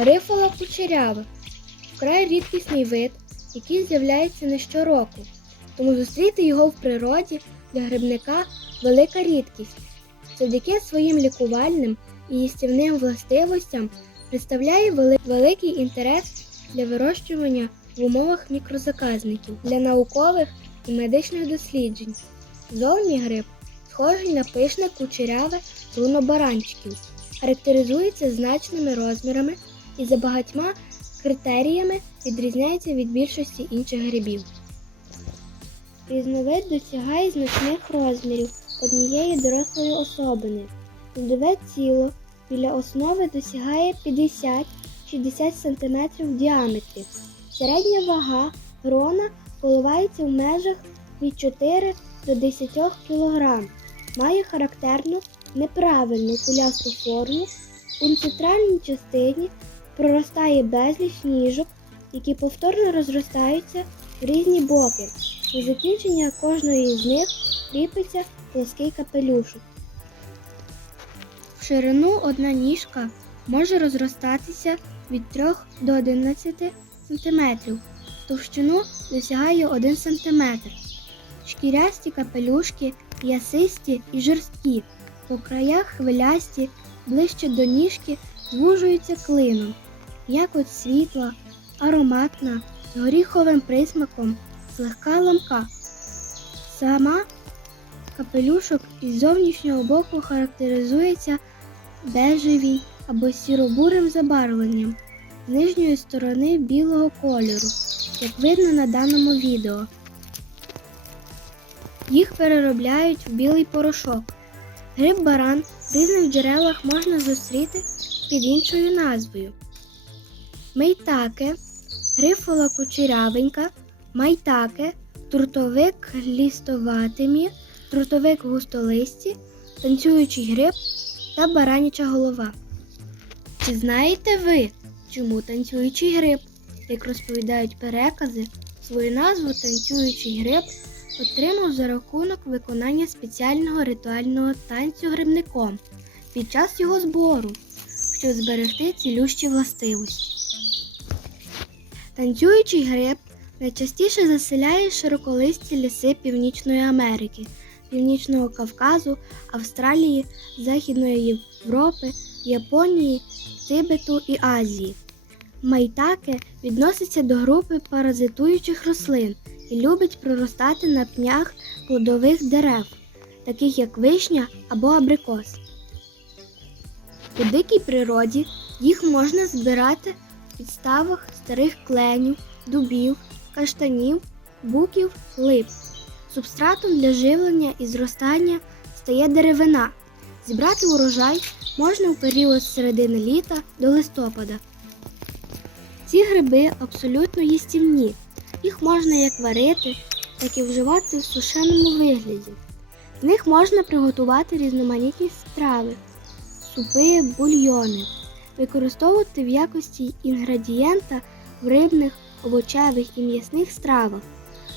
Грифола кучерява вкрай рідкісний вид, який з'являється не щороку, тому зустріти його в природі для грибника велика рідкість. Завдяки своїм лікувальним і їстівним властивостям представляє великий інтерес для вирощування в умовах мікрозаказників для наукових і медичних досліджень. Зовні гриб схожий на пишне кучеряве луно баранчиків, характеризується значними розмірами і за багатьма критеріями відрізняється від більшості інших грибів. Різновид досягає значних розмірів однієї дорослої особини. Плодове тіло біля основи досягає 50-60 см в діаметрі. Середня вага грона коливається в межах від 4 до 10 кг. Має характерну неправильну кулясту форму. У центральній частині проростає безліч ніжок, які повторно розростаються в різні боки. На закінчення кожної з них кріпиться плоский капелюшок. В ширину одна ніжка може розростатися від 3 до 11 см, товщину досягає 1 см. Шкірясті капелюшки ясисті і жорсткі, по краях хвилясті, ближче до ніжки звужуються клином. Якось світла, ароматна, з горіховим присмаком, злегка ламка. Сама капелюшок із зовнішнього боку характеризується бежевій або сіро-бурим забарвленням з нижньої сторони білого кольору, як видно на даному відео. Їх переробляють в білий порошок. Гриб баран в різних джерелах можна зустріти під іншою назвою. Мейтаке, грифола кучерявенька, майтаке, трутовик лістоватимі, трутовик густолисті, танцюючий гриб та бараняча голова. Чи знаєте ви, чому танцюючий гриб? Як розповідають перекази, свою назву танцюючий гриб отримав за рахунок виконання спеціального ритуального танцю грибником під час його збору, щоб зберегти цілющі властивості. Танцюючий гриб найчастіше заселяє широколисті ліси Північної Америки, Північного Кавказу, Австралії, Західної Європи, Японії, Тибету і Азії. Майтаке відноситься до групи паразитуючих рослин і любить проростати на пнях плодових дерев, таких як вишня або абрикос. У дикій природі їх можна збирати підставах старих кленів, дубів, каштанів, буків, лип. Субстратом для живлення і зростання стає деревина. Зібрати урожай можна у період з середини літа до листопада. Ці гриби абсолютно їстівні. Їх можна як варити, так і вживати в сушеному вигляді. З них можна приготувати різноманітні страви, супи, бульйони, використовувати в якості інгредієнта в рибних, овочевих і м'ясних стравах.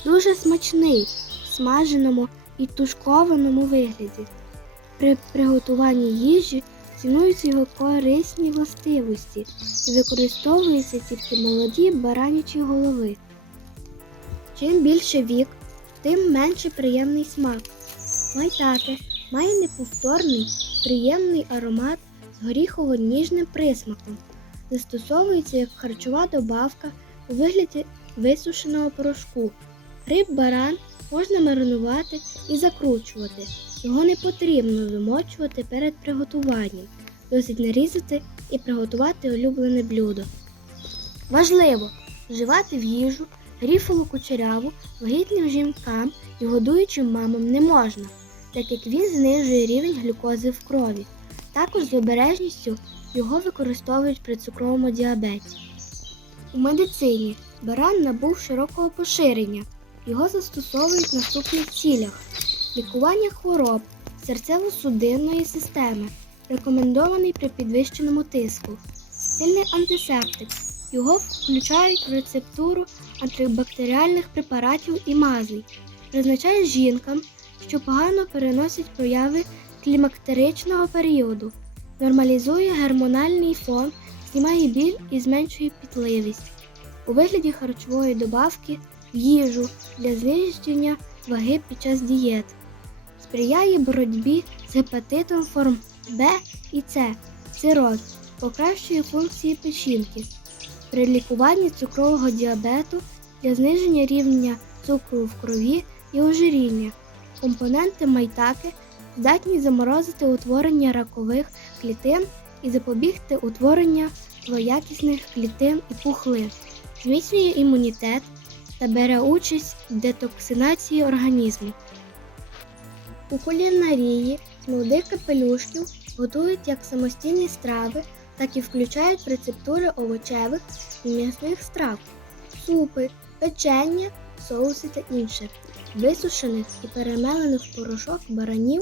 Дуже смачний в смаженому і тушкованому вигляді. При приготуванні їжі цінуються його корисні властивості і використовуються тільки молоді баранячі голови. Чим більше вік, тим менше приємний смак. Майтаке має неповторний, приємний аромат з горіхово-ніжним присмаком. Застосовується як харчова добавка у вигляді висушеного порошку. Риб баран можна маринувати і закручувати. Його не потрібно вимочувати перед приготуванням. Досить нарізати і приготувати улюблене блюдо. Важливо вживати в їжу гріфолу кучеряву вагітним жінкам і годуючим мамам не можна, так як він знижує рівень глюкози в крові. Також з обережністю його використовують при цукровому діабеті. У медицині баран набув широкого поширення. Його застосовують в наступних цілях: лікування хвороб серцево-судинної системи, рекомендований при підвищеному тиску, сильний антисептик. Його включають в рецептуру антибактеріальних препаратів і мазей, призначають жінкам, що погано переносять прояви клімактеричного періоду, нормалізує гормональний фон, знімає біль і зменшує пітливість. У вигляді харчової добавки в їжу для зниження ваги під час дієт. Сприяє боротьбі з гепатитом форм Б і С, цироз, покращує функції печінки. При лікуванні цукрового діабету для зниження рівня цукру в крові і ожиріння. Компоненти майтаки здатні заморозити утворення ракових клітин і запобігти утворення злоякісних клітин і пухлин, зміцнює імунітет та бере участь в детоксинації організму. У кулінарії молодих капелюшків готують як самостійні страви, так і включають рецептури овочевих і м'ясних страв, супи, печення, соуси та інше. Висушених і перемелених порошок баранів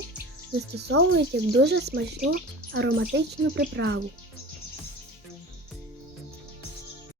застосовують як дуже смачну ароматичну приправу.